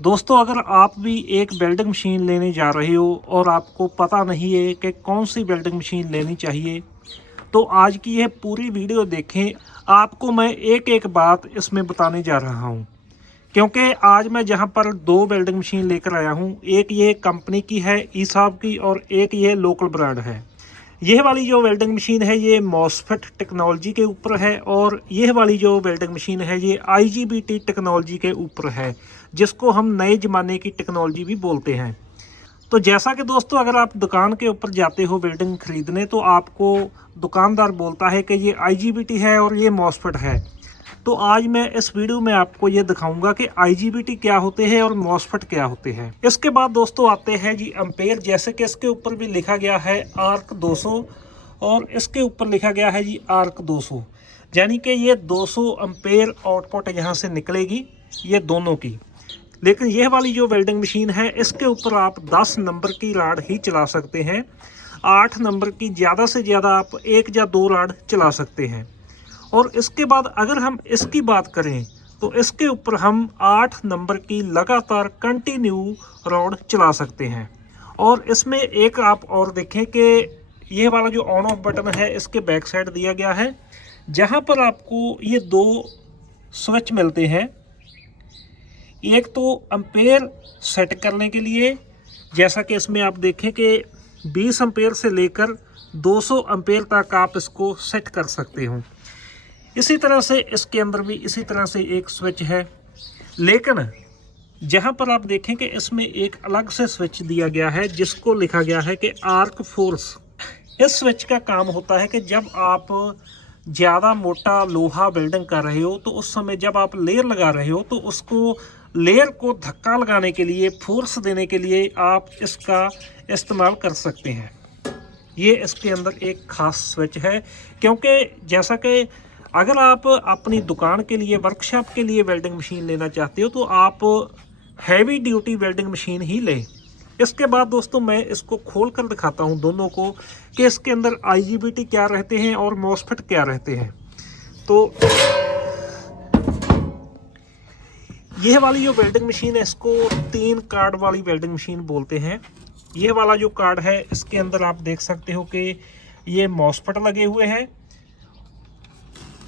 दोस्तों, अगर आप भी एक वेल्डिंग मशीन लेने जा रहे हो और आपको पता नहीं है कि कौन सी वेल्डिंग मशीन लेनी चाहिए, तो आज की यह पूरी वीडियो देखें। आपको मैं एक एक बात इसमें बताने जा रहा हूं, क्योंकि आज मैं जहां पर दो वेल्डिंग मशीन लेकर आया हूं। एक ये कंपनी की है ईसाब की और एक ये लोकल ब्रांड है। यह वाली जो वेल्डिंग मशीन है ये मॉसफेट टेक्नोलॉजी के ऊपर है और यह वाली जो वेल्डिंग मशीन है ये IGBT टेक्नोलॉजी के ऊपर है, जिसको हम नए ज़माने की टेक्नोलॉजी भी बोलते हैं। तो जैसा कि दोस्तों, अगर आप दुकान के ऊपर जाते हो वेल्डिंग खरीदने, तो आपको दुकानदार बोलता है कि ये IGBT है और ये मॉसफेट है। तो आज मैं इस वीडियो में आपको ये दिखाऊंगा कि IGBT क्या होते हैं और मॉसफेट क्या होते हैं। इसके बाद दोस्तों आते हैं जी एम्पेयर। जैसे कि इसके ऊपर भी लिखा गया है आर्क 200 और इसके ऊपर लिखा गया है जी आर्क 200, यानी कि ये 200 एम्पेयर आउटपुट यहाँ से निकलेगी, ये दोनों की। लेकिन यह वाली जो वेल्डिंग मशीन है इसके ऊपर आप 10 नंबर की राड ही चला सकते हैं। 8 नंबर की ज़्यादा से ज़्यादा आप 1 या 2 राड चला सकते हैं। और इसके बाद अगर हम इसकी बात करें तो इसके ऊपर हम 8 नंबर की लगातार कंटिन्यू रॉड चला सकते हैं। और इसमें एक आप और देखें कि ये वाला जो ऑन ऑफ बटन है इसके बैक साइड दिया गया है, जहां पर आपको ये दो स्विच मिलते हैं। एक तो एम्पेयर सेट करने के लिए, जैसा कि इसमें आप देखें कि 20 एम्पेयर से लेकर 200 एम्पेयर तक आप इसको सेट कर सकते हो। इसी तरह से इसके अंदर भी इसी तरह से एक स्विच है, लेकिन जहां पर आप देखें कि इसमें एक अलग से स्विच दिया गया है जिसको लिखा गया है कि आर्क फोर्स। इस स्विच का काम होता है कि जब आप ज़्यादा मोटा लोहा वेल्डिंग कर रहे हो तो उस समय जब आप लेयर लगा रहे हो तो उसको लेयर को धक्का लगाने के लिए, फोर्स देने के लिए आप इसका इस्तेमाल कर सकते हैं। ये इसके अंदर एक ख़ास स्विच है, क्योंकि जैसा कि अगर आप अपनी दुकान के लिए, वर्कशॉप के लिए वेल्डिंग मशीन लेना चाहते हो तो आप हैवी ड्यूटी वेल्डिंग मशीन ही लें। इसके बाद दोस्तों मैं इसको खोल कर दिखाता हूं दोनों को कि इसके अंदर IGBT क्या रहते हैं और मॉसफेट क्या रहते हैं। तो यह वाली जो वेल्डिंग मशीन है इसको 3 कार्ड वाली वेल्डिंग मशीन बोलते हैं। यह वाला जो कार्ड है इसके अंदर आप देख सकते हो कि ये मॉसफेट लगे हुए हैं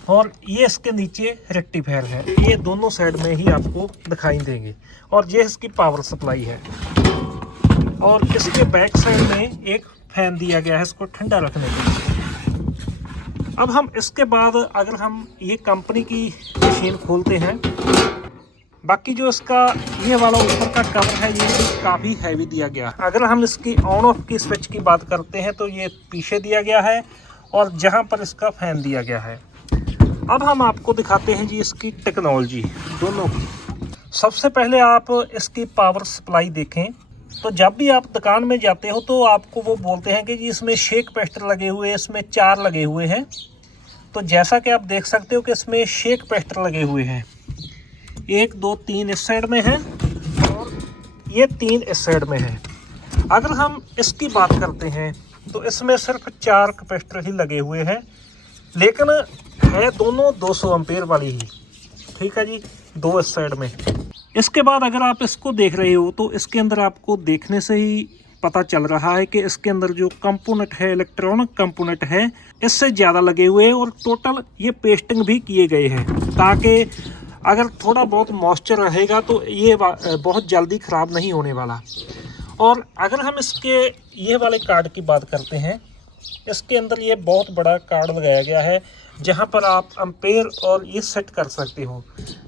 और ये इसके नीचे रेक्टिफायर है। ये दोनों साइड में ही आपको दिखाई देंगे और ये इसकी पावर सप्लाई है। और इसके बैक साइड में एक फैन दिया गया है इसको ठंडा रखने के लिए। अब हम इसके बाद अगर हम ये कंपनी की मशीन खोलते हैं, बाकी जो इसका ये वाला ऊपर का कवर है ये भी काफ़ी हैवी दिया गया है। अगर हम इसकी ऑन ऑफ की स्विच की बात करते हैं तो ये पीछे दिया गया है और जहाँ पर इसका फैन दिया गया है। अब हम आपको दिखाते हैं जी इसकी टेक्नोलॉजी दोनों की। सबसे पहले आप इसकी पावर सप्लाई देखें तो जब भी आप दुकान में जाते हो तो आपको वो बोलते हैं कि जी इसमें शेक पेस्टर लगे हुए हैं, इसमें 4 लगे हुए हैं। तो जैसा कि आप देख सकते हो कि इसमें शेक पेस्टर लगे हुए हैं, 1 2 3 इस साइड में है और ये 3 इस साइड में है। अगर हम इसकी बात करते हैं तो इसमें सिर्फ 4 कैपेसिटर ही लगे हुए हैं, लेकिन है दोनों 200 एम्पेयर वाली ही। ठीक है जी, 2 इस साइड में। इसके बाद अगर आप इसको देख रहे हो तो इसके अंदर आपको देखने से ही पता चल रहा है कि इसके अंदर जो कंपोनेंट है, इलेक्ट्रॉनिक कंपोनेंट है, इससे ज़्यादा लगे हुए हैं और टोटल ये पेस्टिंग भी किए गए हैं, ताकि अगर थोड़ा बहुत मॉइस्चर रहेगा तो ये बहुत जल्दी ख़राब नहीं होने वाला। और अगर हम इसके ये वाले कार्ड की बात करते हैं, इसके अंदर ये बहुत बड़ा कार्ड लगाया गया है जहां पर आप एम्पेयर और ये सेट कर सकते हो,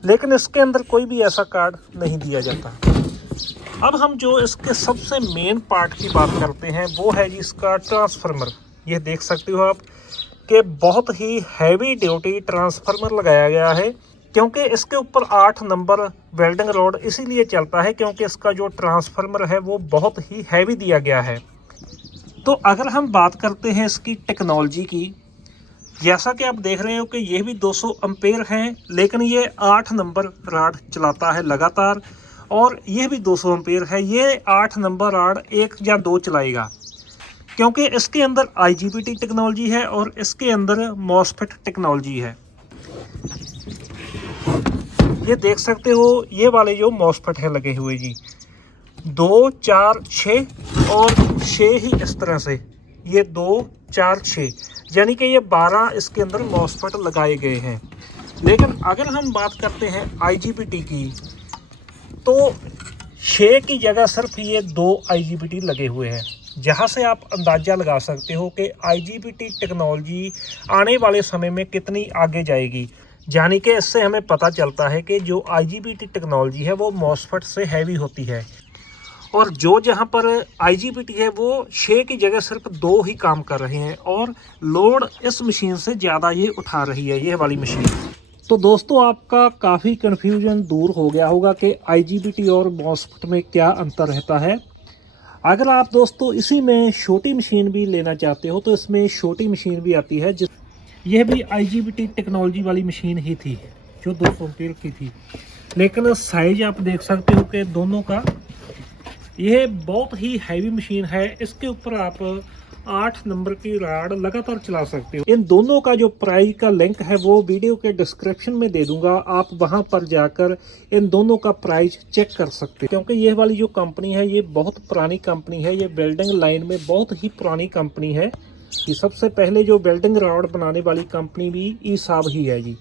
लेकिन इसके अंदर कोई भी ऐसा कार्ड नहीं दिया जाता। अब हम जो इसके सबसे मेन पार्ट की बात करते हैं वो है जी इसका ट्रांसफार्मर। ये देख सकते हो आप कि बहुत ही हैवी ड्यूटी ट्रांसफार्मर लगाया गया है, क्योंकि इसके ऊपर 8 नंबर वेल्डिंग रॉड इसीलिए चलता है क्योंकि इसका जो ट्रांसफार्मर है वो बहुत ही हैवी दिया गया है। तो अगर हम बात करते हैं इसकी टेक्नोलॉजी की, जैसा कि आप देख रहे हो कि ये भी 200 एम्पेयर हैं, लेकिन ये 8 नंबर राड चलाता है लगातार, और ये भी 200 एम्पेयर है। ये 8 नंबर राड 1 या 2 चलाएगा, क्योंकि इसके अंदर IGBT टेक्नोलॉजी है और इसके अंदर मॉसफेट टेक्नोलॉजी है। ये देख सकते हो ये वाले जो मॉसफेट है लगे हुए जी, 2 4 6 और 6 ही इस तरह से, ये 2 4 6 यानी कि ये 12 इसके अंदर मॉसफेट लगाए गए हैं। लेकिन अगर हम बात करते हैं IGBT की, तो 6 की जगह सिर्फ ये 2 IGBT लगे हुए हैं, जहाँ से आप अंदाज़ा लगा सकते हो कि IGBT टेक्नोलॉजी आने वाले समय में कितनी आगे जाएगी। यानी कि इससे हमें पता चलता है कि जो IGBT टेक्नोलॉजी है वो मॉसफेट से हैवी होती है, और जो जहाँ पर IGBT है वो 6 की जगह सिर्फ 2 ही काम कर रहे हैं, और लोड इस मशीन से ज़्यादा ये उठा रही है, ये वाली मशीन। तो दोस्तों आपका काफ़ी कन्फ्यूजन दूर हो गया होगा कि IGBT और मॉसफेट में क्या अंतर रहता है। अगर आप दोस्तों इसी में छोटी मशीन भी लेना चाहते हो तो इसमें छोटी मशीन भी आती है, जिस यह भी IGBT टेक्नोलॉजी वाली मशीन ही थी जो 200 एम्पीयर की थी। लेकिन साइज आप देख सकते हो कि दोनों का यह बहुत ही हैवी मशीन है। इसके ऊपर आप 8 नंबर की राड लगातार चला सकते हो। इन दोनों का जो प्राइस का लिंक है वो वीडियो के डिस्क्रिप्शन में दे दूंगा, आप वहां पर जाकर इन दोनों का प्राइस चेक कर सकते हो। क्योंकि ये वाली जो कंपनी है ये बहुत पुरानी कंपनी है, ये वेल्डिंग लाइन में बहुत ही पुरानी कंपनी है। ये सबसे पहले जो वेल्डिंग रॉड बनाने वाली कंपनी भी ईसाब ही है जी।